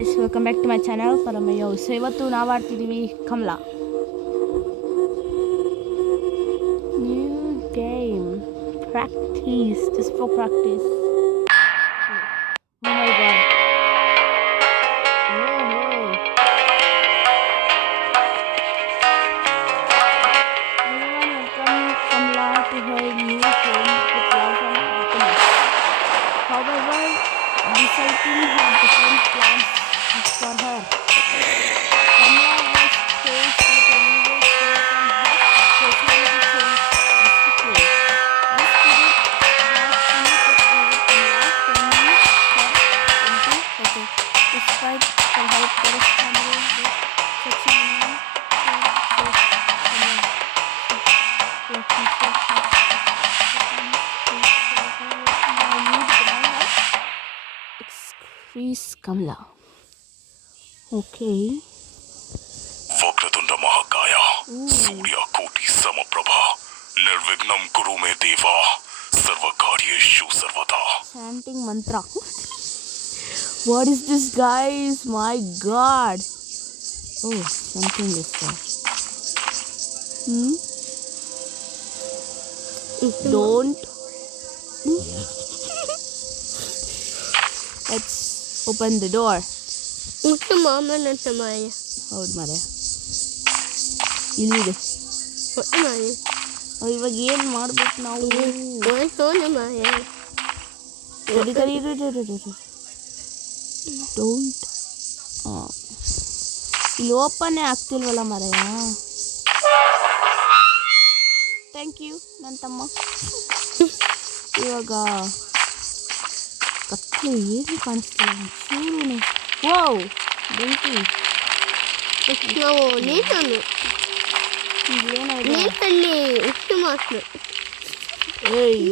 Welcome back to my channel Paramayya. So ಇವತ್ತು ನಾವು ಆಡ್ತಿದ್ದೀವಿ Kamala new game. Practice, just for practice. Oh my god. Everyone welcome Kamala to her new home with love and happiness. However, deciding had different plans for her. Kamala was faced with a new state and her personality changed drastically. This spirit was fully took over Kamala, turning her into Jose. Despite her help corresponding with such a man, her faith Kamala. Excuse Kamala. Okay. Vakratunda ಮಹಾಕಾಯ ಸೂರ್ಯ ಕೋಟಿ ಸಮಪ್ರಭ ನಿರ್ವಿಘ್ನಂ ಕುರು ಮೇ ದೇವ ಸರ್ವಕಾರ್ಯೇಷು ಸರ್ವದಾ. Chanting mantra. What is this, guys? My God. Oh, something is there. Don't. Let's open the door. Ito mama na tamaya. ಹೌದು ಮರೆ, ಇಲ್ಲಿದೆ. Maya. ಇವಾಗ ಏನು ಮಾಡ್ಬೇಕು ನಾವು? Sona maya. ತಡಿ ತಡಿ ಡೋಂಟ್. ಇಲ್ಲಿ ಓಪನ್ನೇ ಆಗ್ತಿಲ್ವಲ್ಲ ಮರೆಯ. ಥ್ಯಾಂಕ್ ಯು ನನ್ನ ತಮ್ಮ. ಇವಾಗ ಕತ್ಲೆ ಏನು ಕಾಣಿಸ್ತಿಲ್ಲ ಚೂರು. ವಾವ್, ಬೆಂಕಿ. ನಾವು ನೀಟನ್ನು ಇದೇನಾಗಿದೆ? ನೀಟಲ್ಲಿ ಉಪ್ಪು ಮಾತ್ರ. ಏಯ್,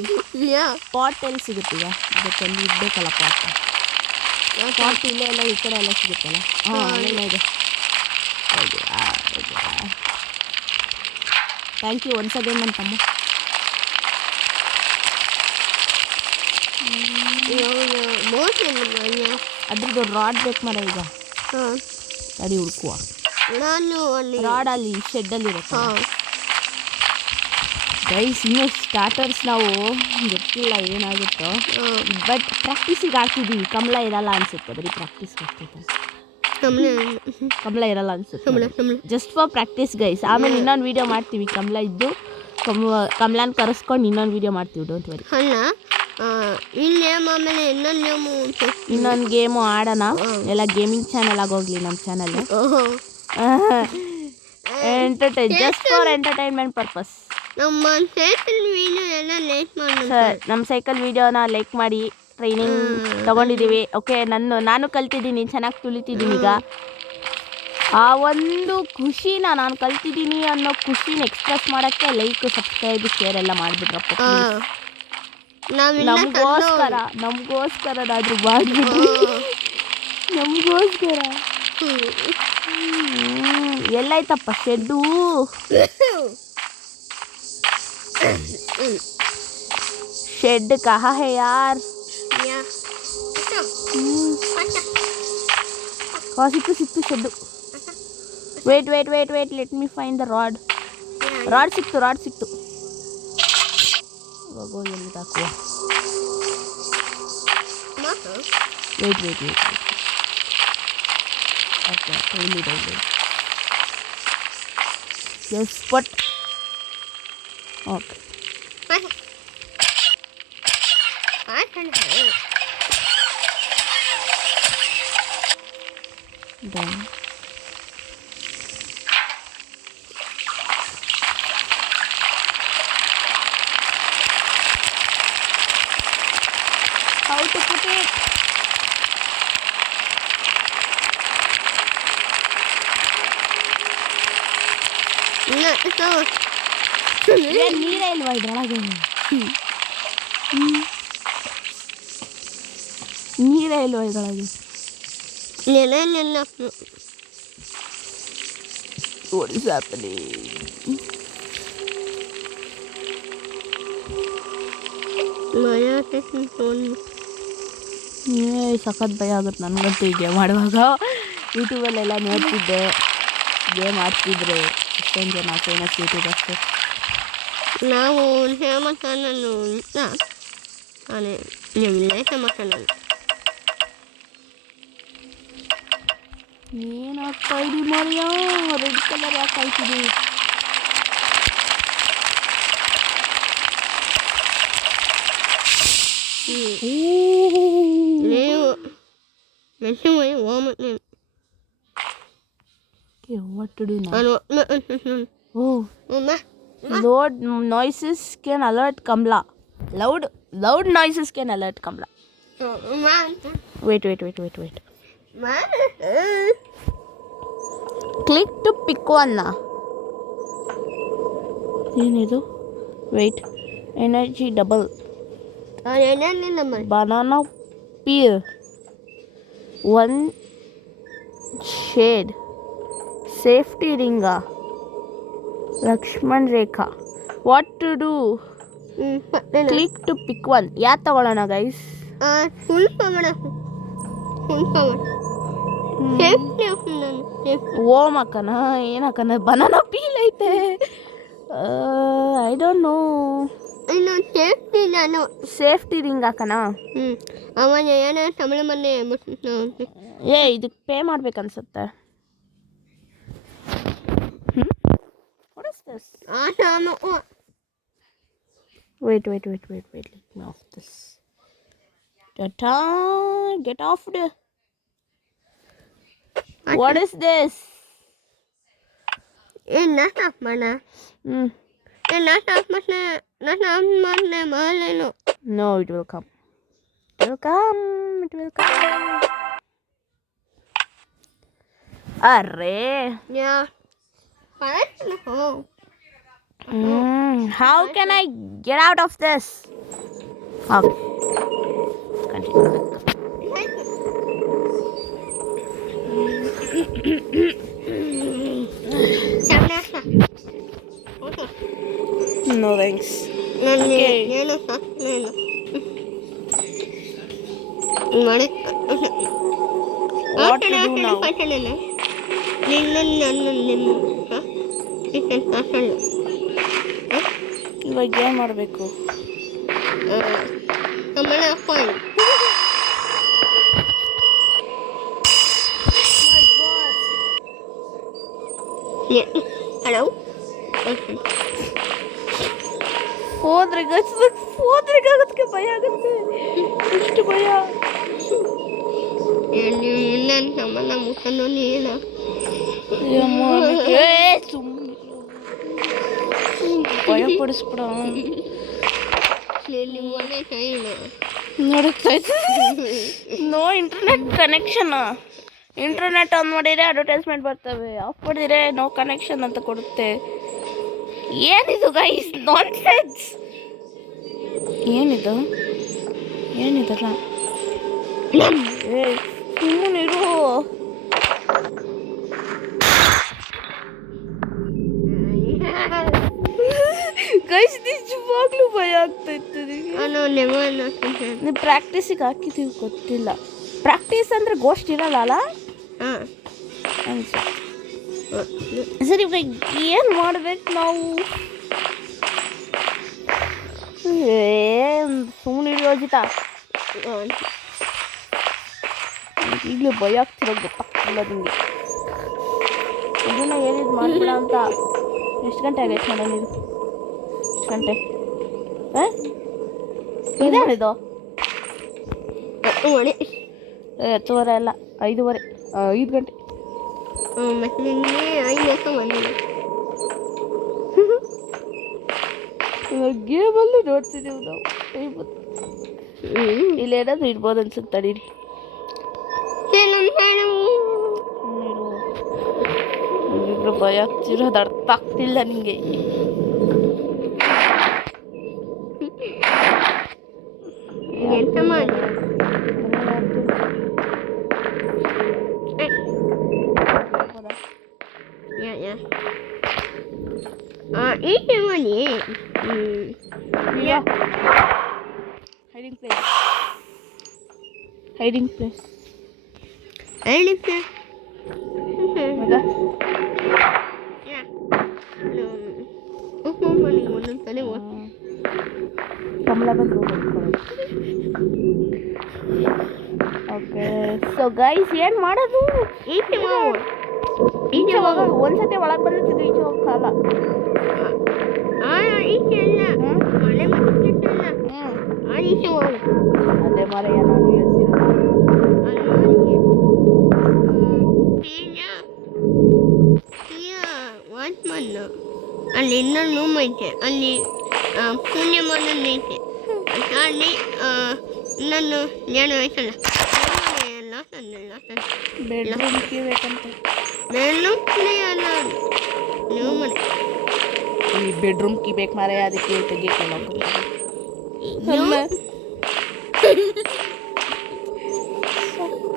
ಯಾ ಪಾಟ್ ಎಲ್ಲಿ ಸಿಗುತ್ತೀಗ? ಅದಕ್ಕೆ ಅಲ್ಲಿ ಇಡ್ಬೇಕಲ್ಲ ಪಾಟ್. ಪಾಟ್ ಇಲ್ಲೇ ಎಲ್ಲ ಈ ಕಡೆ ಎಲ್ಲ ಸಿಗುತ್ತಲ್ಲ. ಅಲ್ಲೆಲ್ಲ ಇದೆ. ಹೌದು. ಥ್ಯಾಂಕ್ ಯು ಒನ್ಸ್ ಅಗೇನ್ ನನ್ನ ತಮ್ಮ. ಮೋಸಲ್ಲ ಮಯ. ಅದ್ರದ್ದು ರಾಡ್ ಬೇಕು ಮರ ಈಗ. ಹಾಂ, ಗಾಡಿ ಹುಡುಕುವ. ನಾನು ಅಲ್ಲಿ ರಾಡ್ ಅಲ್ಲಿ ಶೆಡ್ಡಲ್ಲಿ ಇರುತ್ತೆ. ಹಾಂ, ಗೈಸ್, ಇನ್ನೂ ಸ್ಟಾರ್ಟರ್ಸ್ ನಾವು ಗೊತ್ತಿಲ್ಲ ಏನಾಗುತ್ತೋ. ಬಟ್ ಪ್ರಾಕ್ಟೀಸಿಗೆ ಆಡ್ತಿದ್ದೀವಿ. ಕಮಲ ಇರಲ್ಲ ಅನ್ಸುತ್ತೆ, ಬರೀ ಪ್ರಾಕ್ಟೀಸ್ ಮಾಡ್ತಿದ್ದೆ. ಕಮಲ ಇರಲ್ಲ ಅನ್ಸುತ್ತೆ. Just for practice guys. ಆಮೇಲೆ ಇನ್ನೊಂದು ವೀಡಿಯೋ ಮಾಡ್ತೀವಿ. ಕಮಲ ಇದ್ದು ಕಮಲಾನ್ ಕರೆಸ್ಕೊಂಡು ಇನ್ನೊಂದು ವೀಡಿಯೋ ಮಾಡ್ತೀವಿ. Don't worry. ಅಲ್ಲ ಇನ್ನೇಮ್ ಆಮೇಲೆ ಇನ್ನೊಂದು ನೇಮು ಇನ್ನೊಂದು ಗೇಮು ಆಡೋಣ. ಎಲ್ಲ ಗೇಮಿಂಗ್ ಚಾನಲ್ ಆಗೋಗ್ಲಿ ನಮ್ಮ channel. Just for entertainment purpose. ನಮ್ಮ ಸೈಕಲ್ ವೀಡಿಯೋ ಎಲ್ಲ ಲೈಕ್ ಮಾಡಿ ಸರ್, ನಮ್ಮ ಸೈಕಲ್ ವೀಡಿಯೋನ ಲೈಕ್ ಮಾಡಿ. ಟ್ರೈನಿಂಗ್ ತೊಗೊಂಡಿದ್ದೀವಿ. ಓಕೆ, ನಾನು ಕಲ್ತಿದ್ದೀನಿ, ಚೆನ್ನಾಗಿ ತುಳಿತಿದ್ದೀನಿ ಈಗ. ಆ ಒಂದು ಖುಷಿನ, ನಾನು ಕಲ್ತಿದ್ದೀನಿ ಅನ್ನೋ ಖುಷಿನ ಎಕ್ಸ್ಪ್ರೆಸ್ ಮಾಡೋಕ್ಕೆ ಲೈಕ್, ಸಬ್ಸ್ಕ್ರೈಬ್, ಶೇರ್ ಎಲ್ಲ ಮಾಡಿಬಿಟ್ರಪ್ಪ. ನಮಗೋಸ್ಕರನಾದರೂ ಮಾಡಿಬಿಟ್ರಿ. ನಮಗೋಸ್ಕರ. ಎಲ್ಲಾಯ್ತಪ್ಪ ಶೆಡ್ಡು? शेड कहाँ है यार? ಸಿಕ್ತು shed. Wait let me find the rod. Rod ಸಿಕ್ತು. ಇವಾಗ ಎಲ್ಲಿ ಹಾಕುವ? ವೇಟ್. ಓಕೆ, ಇಲ್ಲಿದೆ. Yes but okay. Done. How to put it? ನೀರೇ ಇಲ್ವಾ ಇದ್ರೊಳಗೆ? ನೀರೇ ಇಲ್ವಾ ಇದ್ರೊಳಗೆ? What is happening? Maya taking phone. ಸಖತ್ ಭಯ ಆಗುತ್ತೆ ನನಗಂತೂ ಈ ಗೇಮ್ ಆಡುವಾಗ. ಯೂಟ್ಯೂಬಲ್ಲೆಲ್ಲ ನೋಡ್ತಿದ್ದೆ ಗೇಮ್ ಆಡ್ತಿದ್ರು ಎಷ್ಟೊಂದು ಜನ ಫೇಮಸ್ ಯೂಟ್ಯೂಬರ್ಸು. ನಾವು ಫೇಮಸ್ ಅನ್ನೋದು ಅದೇ ನೀವಿಲ್ಲ ಫೇಮಸ್ ಅನ್ನೋದು. ಏನಾಗ್ತಾ ಇದ್ದೀವಿ ಮರಿಯಾ? ರೆಡ್ ಕಲರ್ ಯಾಕೆ ಆಯ್ತಿದೆ? ನೀವು ಮೆನ್ಷನ್ ಮಾಡಿ ಹೋಗ್ಬಿಟ್ಟು What to do now? ನಾನು Oh, loud noises can alert Kamla. Loud noises can alert Kamla. Wait. Click to pick one. ಏನಿದು? Wait. Energy double. Banana peel. One shade. Safety ringa. Lakshman Rekha. What to do? Click to pick one. ಯಾವ್ದು ತಗೊಳ್ಳೋಣ guys? Full power ohm ಹಾಕನ ಏನು ಹಾಕನ? Banana peel ಐತೆ. I don't know. ಇನ್ನು safety ನಾನು safety ring ಹಾಕನ? ಅವನ ಏನೋ ತಮಿಳು ಮೊನ್ನೆ ಇದಕ್ಕೆ pay ಮಾಡ್ಬೇಕನ್ಸುತ್ತೆ. What is this? Wait. Let me off this. Ta-ta! Get off the. What is this? No, it will come. It will come. Arre. Yeah. How can I get out of this? Okay. Continue. No thanks. Okay. What to do now? ಇವಾಗ ಏನು ಮಾಡಬೇಕು? Hello ಹೋದ್ರಿಗಾಗೋದಕ್ಕೆ ಭಯ ಆಗುತ್ತೆ. ಎಷ್ಟು ಭಯ. ನಮ್ಮನ್ನ ಮುಖಂಡು ನೀನು ಭಯ ಪಡಿಸ್ಬಿಡ. No internet connection. Internet on ಮಾಡಿದರೆ ಅಡ್ವರ್ಟೈಸ್ಮೆಂಟ್ ಬರ್ತವೆ, ಆಫ್ ಮಾಡಿದರೆ ನೋ ಕನೆಕ್ಷನ್ ಅಂತ ಕೊಡುತ್ತೆ. ಏನಿದು ಗೈಸ್? ನಾನ್ಸೆನ್ಸ್. ಏನಿದಲ್ಲ? ಸುಮ್ಮನಿರು. ಗೈಸ್ ನಿಜವಾಗ್ಲೂ ಭಯ ಆಗ್ತಾ ಇತ್ತು. ನೀವು ಪ್ರಾಕ್ಟೀಸಿಗೆ ಹಾಕಿದ್ದೀವಿ ಗೊತ್ತಿಲ್ಲ. ಪ್ರಾಕ್ಟೀಸ್ ಅಂದರೆ ಗೋಸ್ಟ್ ಇರಲ್ಲ ಅನ್ಸುತ್ತೆ. ಸರಿ ಇವಾಗ ಏನು ಮಾಡ್ಬೇಕು ನಾವು? ಸುಮ್ಮನೆ ಯೋಜಿತಾ ಈಗಲೂ ಭಯ ಆಗ್ತಿರೋ ಗೊತ್ತಾಗ್ತಿಲ್ಲ ನಿಮಗೆ. ಇದನ್ನ ಏನಿದು ಮಾಡ್ಬಿಡ ಅಂತ. ಎಷ್ಟು ಗಂಟೆ ಆಗೈತೆ ಮೇಡಮ್? ಇದು ಎಷ್ಟು ಗಂಟೆ? ಇದೇನಿದು? 10:30 ಅಲ್ಲ 5:30. 5 ಗಂಟೆ. ಮತ್ತೆ ನಿನ್ನೆ 5 ಬಂದಿದೆ. ಗೇಮಲ್ಲಿ ನೋಡ್ತಿದ್ದೀವಿ ನಾವು. ಇಲ್ಲೇನಾದ್ರು ಇಡ್ಬೋದು ಅನ್ಸುತ್ತೆ. ತಡೀರಿ. ಇಬ್ರು ಭಯ ಆಗ್ತಿರೋದು ಅರ್ಥ ಆಗ್ತಿಲ್ಲ ನಿಮಗೆ. ಎಂತ ಮಾಡಿ ಈಚೆ ಮಾಡಿ. Hiding place. ಹೈಡಿಂಗ್ ಪ್ಲೇಸ್ ಹೇಳಿದ್ದೆ ಹೌದಾ ಒಂದೊಂದ್ಸಲ ಕಮಲ ಬಂದು ಓಕೆ ಸೊ ಗೈಸ್ ಏನು ಮಾಡೋದು ಈಚೆ ಈಚೆ ಹೋಗ ಒಂದ್ಸತಿ ಒಳಗೆ ಬಂದಿರ್ತಿದ್ರು ಈಚೆ ಹೋಗಲ್ಲ ಈಚೆ ಅಲ್ಲ ಮಳೆ ಬಂದಿತ್ತಲ್ಲ ಈಚೆ ಹೋಗು ಅದೇ ಮರೆಯ ನಾನು ಹೇಳ್ತಿರೋದು ವಾಚ್ಮನ್ ಅಲ್ಲಿ ಇನ್ನೊಂದು ರೂಮ್ ಐತೆ ಅಲ್ಲಿ ಪುಣ್ಯ ಮಾಡೋದು ಐತೆ ಅಲ್ಲಿ ಇನ್ನೊಂದು ಏನು ಐತಲ್ಲ ಬೆಡ್ರೂಮ್ ಕೀ ಬೇಕಂತ ಬೆಡ್ರೂಮ್ ಅಲ್ಲ ನೀವು ಮನೆ ಈ ಬೆಡ್ರೂಮ್ ಕೀ ಬೇಕು ಮಾರೆ ಅದಕ್ಕೆ ತೆಗಿಯಕ್ಕೆ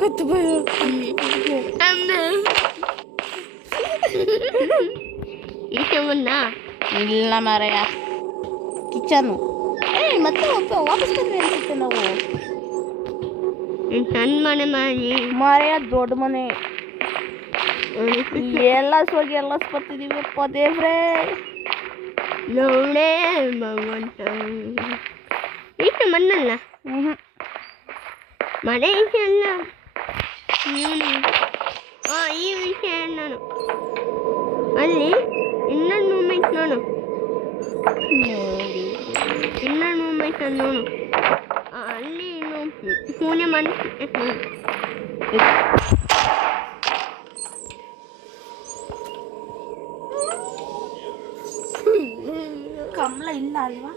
ಕತ್ತು ಭಯ ಈಚೆ ಬಂದ ಇಲ್ಲ ಮಾರಾಯ ಕಿಚನು ಮತ್ತೆ ವಾಪಸ್ ಬಂದ್ವಿ ಅನ್ಸುತ್ತೆ ನಾವು ಸಣ್ಣ ಮನೆ ಮಾಡಿ ಮಾರಾಯ ದೊಡ್ಡ ಮನೆ ಎಲ್ಲ ಹೋಗಿ ಎಲ್ಲ ಬರ್ತಿದೀವಿ ಅಪ್ಪ ದೇವ್ರೇ ನೋಡೇ ಭಗವಂತ ಈಚೆ ಮಣ್ಣಲ್ಲ ಮನೆ ಈಚೆ ಅಲ್ಲ ಇವನು ಈ ವಿಷಯ ನಾನು ಅಲ್ಲಿ ಇನ್ನೊಂದು ಮೂಮೆಂಟ್ ನೋಡು ಇನ್ನೊಂದು ಮೂಮೆಂಟ್ ನೋಡು ಅಲ್ಲಿ ಇನ್ನು ಪೂಣೆ ಮಾಡಿ ಕಮಲ ಇಲ್ಲ ಅಲ್ವಾ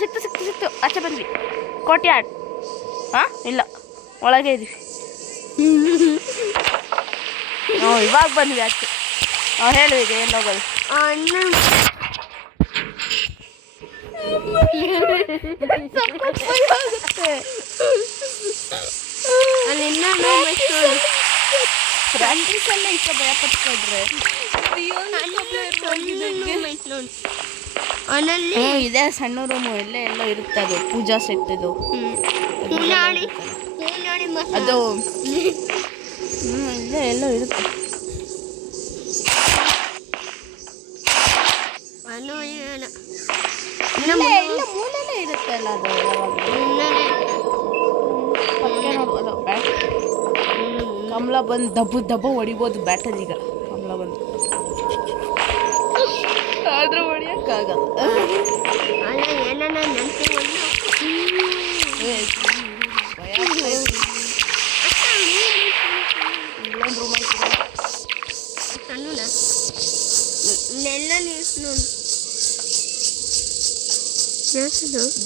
ಸಿಕ್ತು ಆಚೆ ಬಂದ್ವಿ ಕೋಟ್ಯಾಡ್ ಇಲ್ಲ ಒಳಗೆ ಇದೀವಿ ಇವಾಗ ಬಂದ್ವಿ ಆಚೆ ಹೇಳಿದೆ ಎಲ್ಲಿ ಹೋಗೋದು ಅಲ್ಲಿ ಫ್ರೆಂಡ್ಸ್ ಎಲ್ಲ ಇಷ್ಟ ಭಯ ಪಟ್ಕೊಂಡ್ರೆ ಇದೆ ಸಣ್ಣ ರೂಮು ಎಲ್ಲೋ ಇರುತ್ತೆ ಅದು ಪೂಜಾ ಸೆಟ್ ಇದು ಅದು ಇಲ್ಲೇ ಎಲ್ಲೋ ಇರುತ್ತೆ ಇಲ್ಲ ಮೂಲೆನೇ ಇರುತ್ತೆ ಅಲ್ಲ ಅದು ನೋಡ್ಬೋದು ಬ್ಯಾಟ್ ಕಮಲ ಬಂದು ದಬ್ಬ ಹೊಡಿಬೋದು ಬ್ಯಾಟಲ್ಲಿ ಈಗ ಕಮಲ ಬಂದು ಆದ್ರೆ ಹೊಡಿಯೋಕ್ಕಾಗಲ್ಲ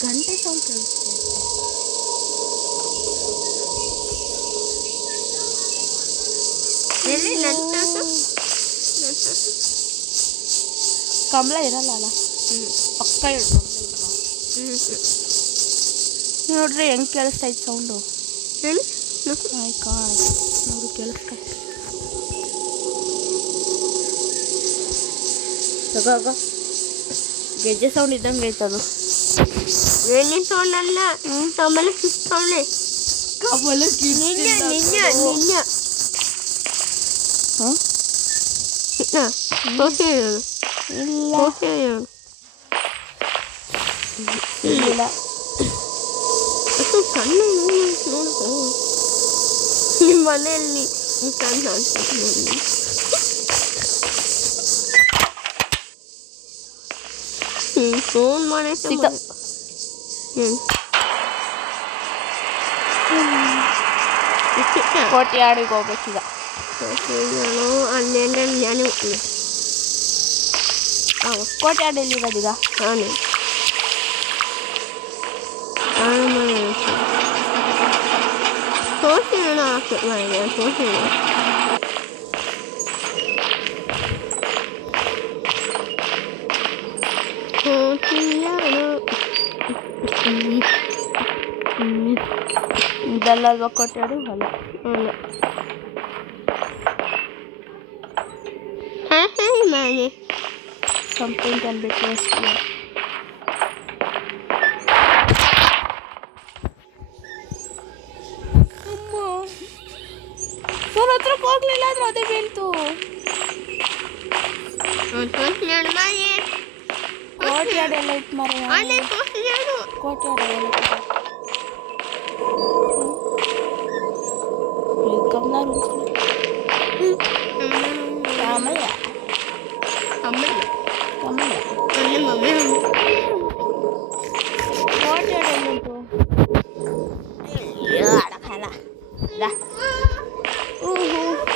ಗಂಟೆ ಸೌಂಡ್ ಕೇಳಿಸ್ತು ಕಮಲ ಇರಲ್ಲ ಅಲ್ಲ ಪಕ್ಕ ನೋಡ್ರಿ ಹೆಂಗೆ ಕೇಳಿಸ್ತಾ ಇತ್ತು ಸೌಂಡು ನೋಡಿ ಕೇಳಿಸ್ತಾ ತಗೋ ಗೆಜ್ಜೆ ಸೌಂಡ್ ಇದ್ದಂಗೆ ಐತದು ಎಣ್ಣೆ ಸೌಂಡ್ ಅಲ್ಲ ಕಮಲ ಕಿತ್ತವಳೆ ನಿಜ ಇಲ್ಲ ಸಣ್ಣ ನೋಡು ನಿಮ್ಮ ಮನೆಯಲ್ಲಿ ಸಣ್ಣ ಫೋನ್ ಮಾಡಿ ಕೋಟ್ಯಾಡಿಗೆ ಹೋಗ್ಬೇಕೀಗ ಅಲ್ಲೆಲ್ಲ ನಾನು ಕೋಟ್ಯಾಡಲ್ಲಿ ಇರೋದೀಗ ನಾನು ತೋರಿಸಿರೋಣ ತೋರಿಸಿರೋಣ ಇದೆಲ್ಲ ಅಲ್ವಾ ಕೊಟ್ಟಾಡು ಅಲ್ಲ ಅಲ್ಲ ಮಾಡಿ something can be placed here. ಅಮ್ಮ ನನ್ನ ಹತ್ರಕ್ಕೆ ಹೋಗ್ಲಿಲ್ಲ ಅಂದ್ರೆ ಅದೇ ಬೀಳ್ತು. ಕೋಟ್ಯಾಡ್ ಎಲ್ಲ ಇತ್ತು ಮರ. ಕೋಟ್ಯಾಡ್ ಎಲ್ಲ ಕಮಲ ಕಮಲ ಕಮಲ ಕೋಟ್ಯಾಡ್ ಎಲ್ಲ ಉಂಟು. ಅಡಕಲ್ಲ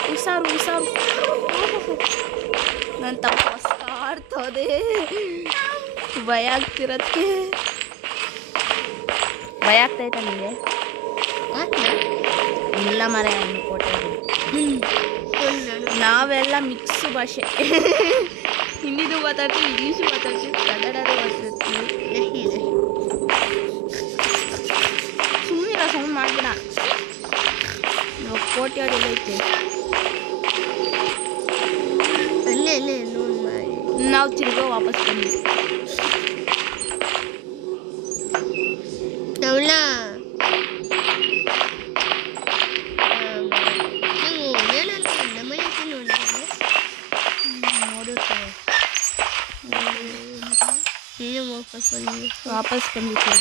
ಹುಷಾರು ಹುಷಾರು. ನನ್ನ ತಪ್ಪಸ್ಕಾಡ್ತದೆ, ಭಯ ಆಗ್ತಿರೋದಕ್ಕೆ. ಭಯ ಆಗ್ತೈತ ನಿಮಗೆ? ಇಲ್ಲ ಮರ ಇನ್ನು ಕೋಟೆ ನಾವೆಲ್ಲ ಮಿಕ್ಸ್ ಭಾಷೆ. ಹಿಂದಿದು ಮಾತಾಡ್ತೀವಿ, ಇಂಗ್ಲೀಷು ಮಾತಾಡ್ತೀವಿ, ಕನ್ನಡದು ಮಾತಾಡ್ತೀವಿ. ಸುಮ್ಮನಿರ ಸೌಂಡ್ ಮಾಡ್ಬೇಡ. ನಾವು ಕೋಟೆ ಅದೆಲ್ಲ ಐತೆ. ನಾವು ತಿರ್ಗೋ ವಾಪಸ್ ಬಂದ್ವಿ. ವಾಪಸ್ ಬಂದಿತ್ತು.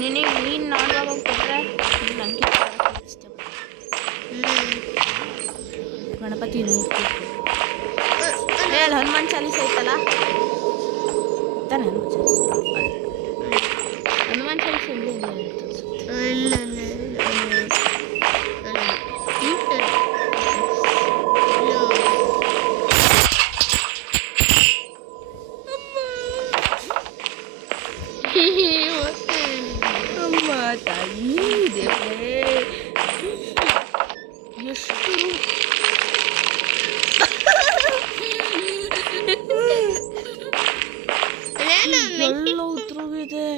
ನೀನು ನೋಡುವಾಗ ಕೊಟ್ಟರೆ ನನಗೆ ಇಷ್ಟ. ಗಣಪತಿ ನೋಡ್ಬೇಕು. ಅಲ್ಲಿ ಹನುಮಾನ್ ಚಾಲೀಸ ಐತಲ್ಲ, ತಾನೆ ಹನುಮಾನ್ ಚಾಲೀಸ ಎಲ್ಲಿ ಅಮ್ಮ ತಾಯಿ ದೇವರೇ ಎಷ್ಟು ಎಲ್ಲ ಉತ್ತರವಿದೆ.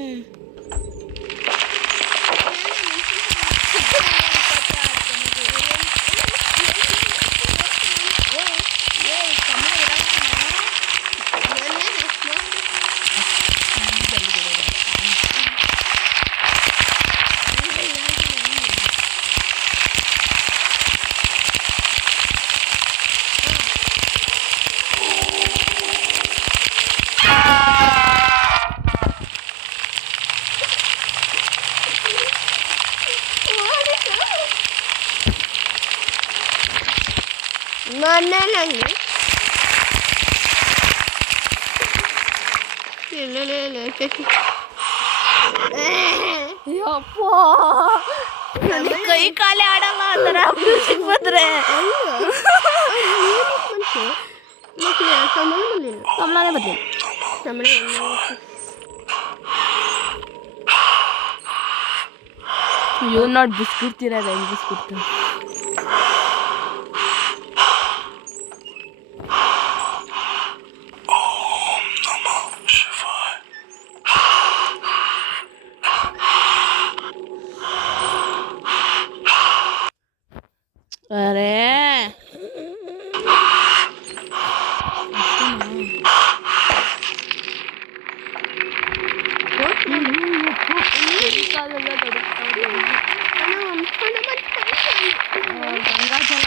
ಕೈ ಕಾಲೇ ಆಡಲ್ಲ ಆ ಥರ ಮ್ಯೂಸಿಕ್ ಬಂದ್ರೆ. ಕಮಲನೇ ಬದಲಿ ಇವ್ ನೋಡಿ ಬಿಸ್ಕಿಟ್ ತಿರೋದ ಹೆಂಗೆ ಬಿಸ್ಕಿಟ್. ಅರೆ ಗಂಗಾಜಲ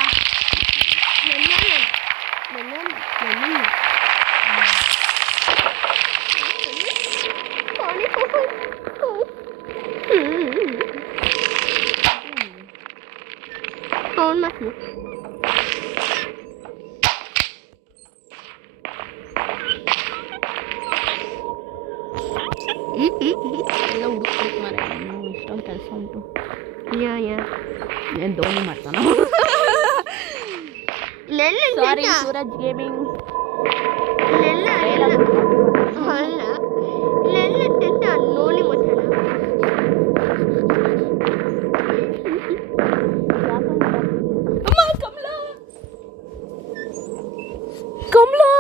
ಎಲ್ಲ ಹುಡುಕ್ಬೇಕು ಮಾರ. ಇಷ್ಟೊಂದು ಕೆಲಸ ಉಂಟು. ಏನು ಧೋನಿ ಮಾಡ್ತಾನ. ಸಾರಿ ಸೂರಜ್ ಗೇಮಿಂಗ್. ಕಮಲಾ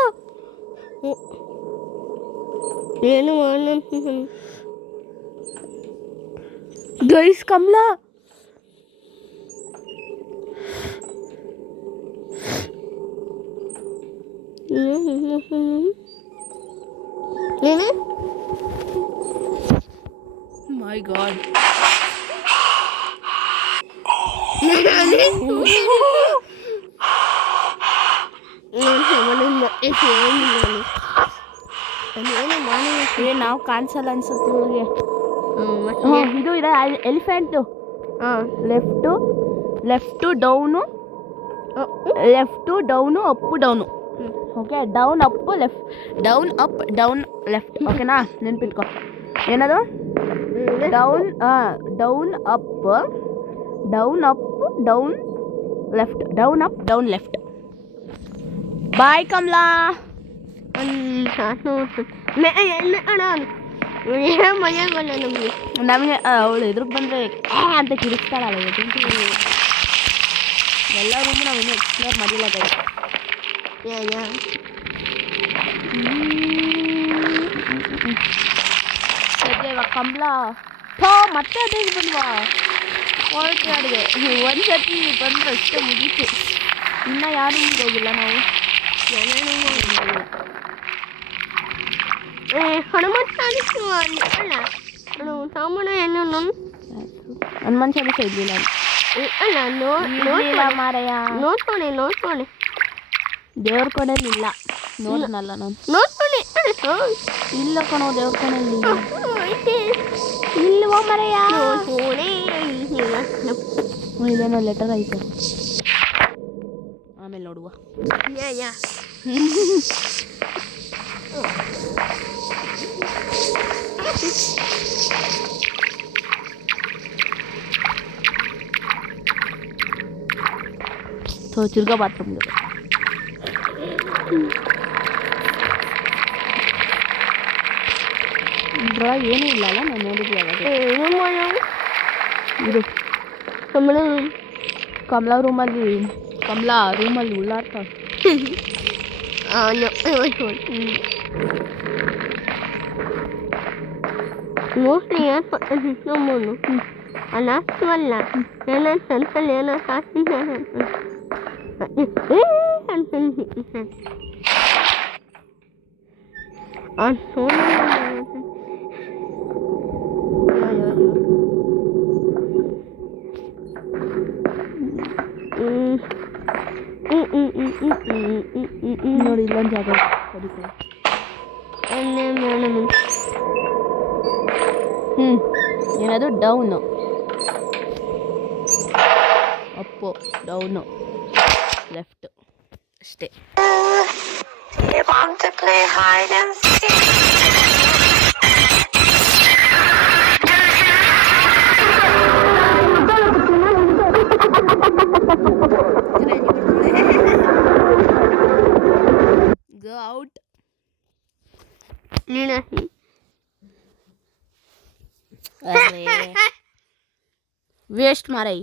ಏನು ಗೈಸ್, ಕಮಲಾ ಏನು ಮೈ ಗಾಡ್ ನಾವು ಕಾಣಿಸಲ್ಲ ಅನ್ಸುತ್ತೆ ಇವ್ರಿಗೆ. ಇದು ಇದೆ elephant. Left down up down. Okay, down up left, down up down left. ಓಕೆನಾ, ನೆನ್ಪಿಟ್ಕೊ. ಏನದು? Down up down left, down up down left. Bye Kamala. ನಮಗೆ ಅವಳು ಎದುರು ಬಂದರೆ ಅಂತ ಕಿರಿಸ್ತಾಳಲ್ಲ. ಎಲ್ಲ ರೂಮು ನಾವು ಇನ್ನೂ ಎಕ್ಸ್ಪ್ಲೋರ್ ಮಾಡಿಲ್ಲ ಗೈಸ್. ಸದ್ಯ ಇವಾಗ ಕಮಲಾ ಮತ್ತೆ ಅದೇ ಬಂದ್ವಾ ಹೊರಟು ಅಡುಗೆ. ಒಂದ್ಸತಿ ಬಂದ್ರೆ ಅಷ್ಟೇ ಮುಗೀತು. ಇನ್ನೂ ಯಾರು ಹೋಗಿಲ್ಲ ನಾವು. ಹನುಮಂತ ಸಾಮಾನು ಏನು ಹನುಮಾನ್ ಚಾಲಿಸ ಇದ್ದಿಲ್ಲ ಅಲ್ಲ ಮಾರಯ್ಯ. ನೋಡ್ಕೊಳ್ಳಿ ದೇವ್ರ ಕಡೆಯಲ್ಲಿ ಇಲ್ಲ. ನೋಡೋಣಲ್ಲ ನಾನು. ನೋಡ್ಕೊಳ್ಳಿ ಇಲ್ಲ ಕಣೋ, ದೇವ್ರ ಕಡೆಯಲ್ಲಿ ಇಲ್ವೋ ಮಾರಯ್ಯ. ಇದೇನೋ ಲೆಟರ್ ಐತೆ, ಆಮೇಲೆ ನೋಡುವ. ತಿರ್ಗಾ ಬಾತ್ರೂಮ್ಗೆ ಇದ್ರೊಳಗೆ ಏನೂ ಇಲ್ಲ ಅಲ್ಲ, ನಾನು ನೋಡಿದ್ವಿ ಅವಾಗ. ಇದು ಕಮಲಾ ರೂಮಲ್ಲಿ ಉಳ್ಳಾಡ್ತಾವೆ. ಮೋಸ್ಟ್ಲಿ ಏನು ಅಲ್ಲ ಏನೋ ಸಂತಲ್ಲಿ ಏನೋ ಸಾಕಿದ್ದಾನೆ ನೋಡಿ ಇಲ್ಲೊಂದು ಜಾಗ. ಏನದು? ಡೌನು ಅಪ್ಪು, ಡೌನು ಲೆಫ್ಟ್, ಅಷ್ಟೇ. Go out. ವೇಸ್ಟ್ ಮಾರೈ.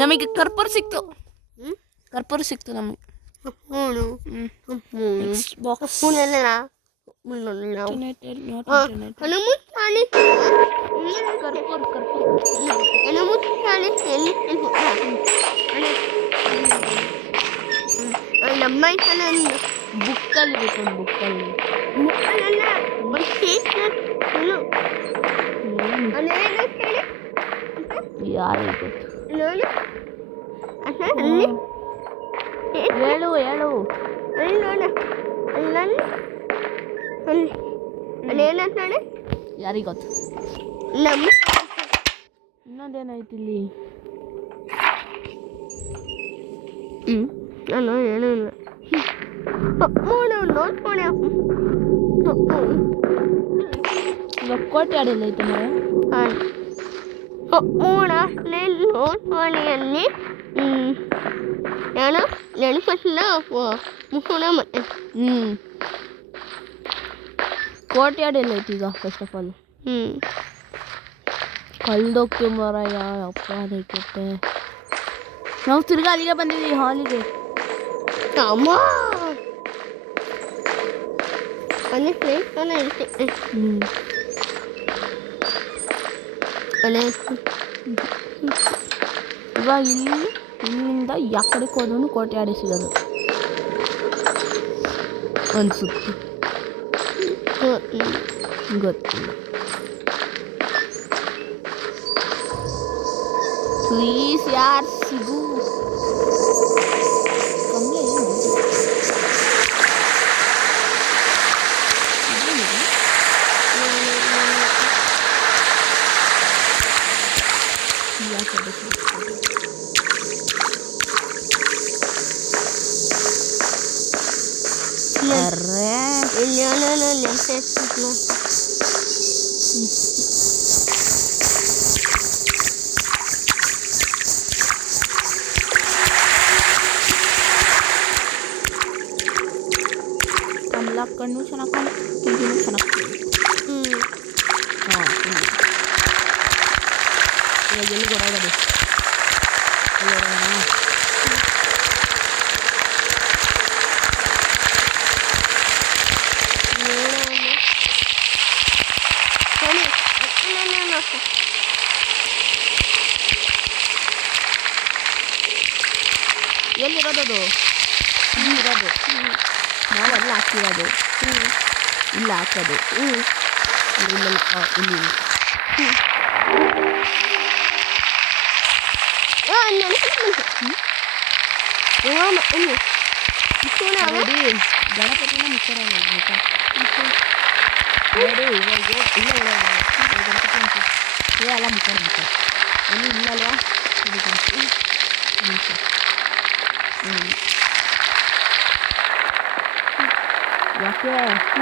ನಮಗೆ ಕರ್ಪೂರ ಸಿಕ್ತು ನಮಗೆ. ಬಾಕ್ಸ್ ಬುಕ್ಕಲ್ಲಿ ಬೇಕು. ಬುಕ್ಕಲ್ಲಿ ಯಾರು ಗೊತ್ತು? ಹೇಳು ಯಾರಿಗೆ ಗೊತ್ತು? ಇನ್ನೊಂದೇನಾಯ್ತು ಇಲ್ಲಿ? ನಾನು ಏನೂ ಇಲ್ಲ. ನೋಡ್ಕೊಳ್ಳಿ ಇವಾಗ ಕೋಟೆ ಆಡಿಲ್ಲ ಐತೆ ಮರ. ನೋಡ್ಕೊಳ್ಳಿಯಲ್ಲಿ ನಾನು ನೆನಪಲ್ಲ ಮುಖೋಣ ಮತ್ತೆ ಕೋಟೆ ಆಡಿಲ್ಲ ಐತಿ ಈಗ. ಫಸ್ಟ್ ಆಫ್ ಆಲ್ ಕಳ್ದೋಗ್ತೀವಿ ಮರಯ್ಯ. ಅಪ್ಪ ಅದಕ್ಕೆ ನಾವು ತಿರ್ಗಾ ಅಲ್ಲಿಗೆ ಬಂದಿದ್ದೀವಿ, ಹಾಲಿಗೆ. ಅಮ್ಮ ಒಂದು ಪ್ಲೇಸ್ ತಾನೇ ಇರುತ್ತೆ. ಇವಾಗ ಇಲ್ಲಿಂದ ಯಾವ ಕಡೆಗೆ ಹೋದ್ರೂ ಕೋಟೆ ಆಡಿ ಸಿಗೋದು. ಅನ್ಸುತ್ತೆ, ಗೊತ್ತಿಲ್ಲ. ಪ್ಲೀಸ್ ಯಾರ್ ಸಿಗು. ಕಮಲ ಏನು ಅರ್ರೆ ಕಮಲ ಕಣ್ಣು ಚೆನ್ನಾಗಿ ಕಾಣುತ್ತೆ, ಚೆನ್ನಾಗಿ. ಹಾಂ ಇವಾಗ ಎಲ್ಲಿ ಗೊತ್ತಾಗೋದು ಎಲ್ಲಿರೋದದು? ಇರೋದು ನಾವೆಲ್ಲ ಹಾಕಿರೋದು, ಇಲ್ಲ ಹಾಕೋದು, ಇಲ್ಲ ಇಲ್ಲಿ ಗಣಪತಿನ ಮುಚ್ಚಾರ ನೋಡಿ. ಇವಾಗ ಇಲ್ಲ ಗಣಪತಿ ಎಲ್ಲ ಮುಚ್ಚಾರ ಏನು ಇಲ್ಲಲ್ವಾ? ಓಕೆ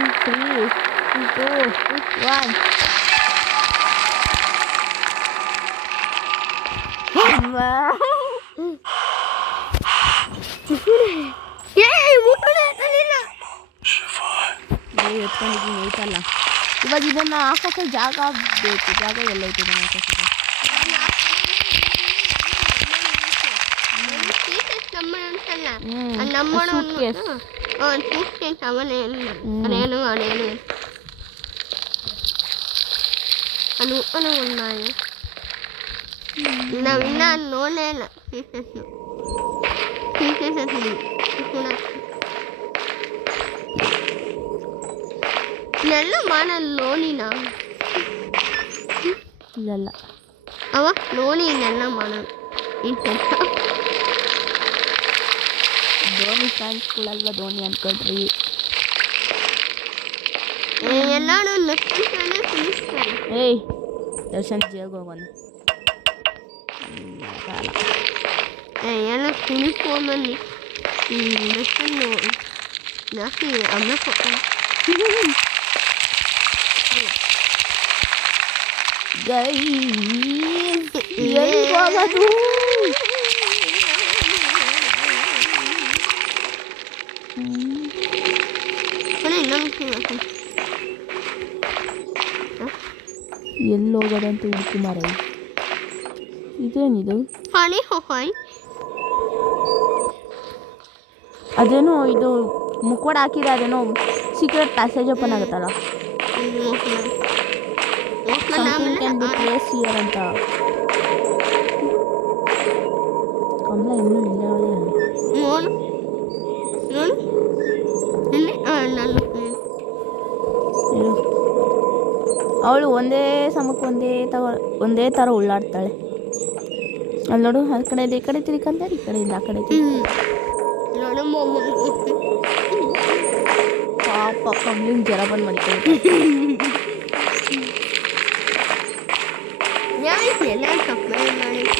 3 2 1 ಎತ್ಕೊಂಡಿದ್ದೀನಿ ಐತಲ್ಲ. ಇವಾಗ ಇದನ್ನು ಹಾಕೋಕ್ಕೆ ಜಾಗ ಬೇಕು. ಜಾಗ ಎಲ್ಲ ಐತೆ ಇದನ್ನು ಹಾಕೋಕ್ಕೆ? నావిన్నా నూనె నెల్ల మన లోనినా ಇಲ್ಲ ಅವ ಲೋನಿ ನೆಲ್ಲ మన ಧೋನಿ ಫ್ಯಾನ್ಸ್ಗಳೆಲ್ಲ ಧೋನಿ ಅನ್ಕೊಂಡ್ರಿ. ಎಲ್ಲಾನು ನೆಕ್ಸ್ಟಾನೆ ಕುಣಿಸ್ತಾರೆ. ಏಯ್ ದರ್ಶನ್ ಜೇಲ್ಗೆ ಹೋಗೋಣ. ಎಲ್ಲ ಕುಣಿಸ್ಕೊಂಬನ್ನಿ. ದರ್ಶನ್ ಜಾಸ್ತಿ ಅಮ್ಮ ಎಲ್ಲಿ ಹೋಗೋದು? ಎಲ್ಲಿ ಹೋಗೋದಂತ ಹುಡುಕಿ ಮಾರ. ಇದೇನಿದು? ಅದೇನೋ ಇದು ಮುಖವಾಡ ಹಾಕಿದ್ರೆ ಅದೇನೋ ಸೀಕ್ರೆಟ್ ಪ್ಯಾಸೇಜ್ ಓಪನ್ ಆಗುತ್ತಲ್ಲ. Something can be place here ಅಂತ. ಕಮಲ ಇನ್ನೂ ಇಲ್ಲ. ಅವಳು ಒಂದೇ ಸಮಕ್ಕೆ ಒಂದೇ ಥರ ಉಳ್ಳಾಡ್ತಾಳೆ. ಅಲ್ಲಿ ನೋಡು, ಆ ಕಡೆಯಿಂದ ಈ ಕಡೆ ತಿರ್ಕೊಂತಾರೆ, ಈ ಕಡೆಯಿಂದ ಆ ಕಡೆ ಪಾಪ ಕಮ್ಲಿಂಗ್ ಜರ ಬಂದು ಮಾಡಿಕೊಂಡು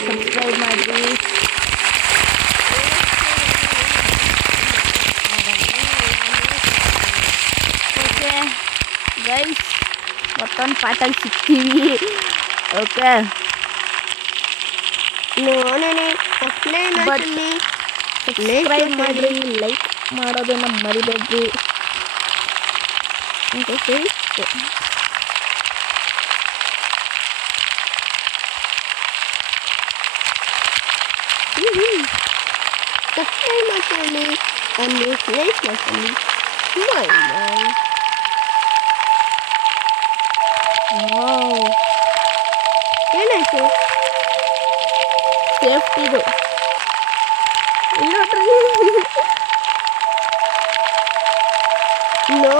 ಸಬ್ಸ್ಕ್ರೈಬ್ ಮಾಡಿ. ಓಕೆ ಗೈಸ್, ಮತ್ತೊಂದು ಪಾಠಲ್ಲಿ ಸಿಗ್ತೀವಿ. ಓಕೆ ಸಬ್ಸ್ಕ್ರೈಬ್ ಮಾಡಿರಿ, ಲೈಕ್ ಮಾಡೋದನ್ನು ಮರಿಬೇಡ್ರಿ. ಸಬ್ಸ್ಕ್ರೈಬ್ ಮಾಡ್ಕೊಳ್ಳಿ, ಲೈಕ್ ಮಾಡ್ಕೊಳ್ಳಿ. ಏನಾಯ್ತು? ಸೇಫ್ಟಿದು ಇಲ್ಲ ನೋ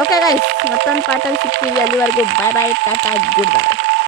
ಓಕೆ ಗೈಸ್, ಮತ್ತೊಂದು ಪಾಠಲ್ಲಿ ಸಿಗ್ತೀವಿ. ಅಲ್ಲಿವರೆಗೂ ಬಾಯ್ ಬಾಯ್, ಟಾಟಾ, ಗುಡ್ ಬೈ.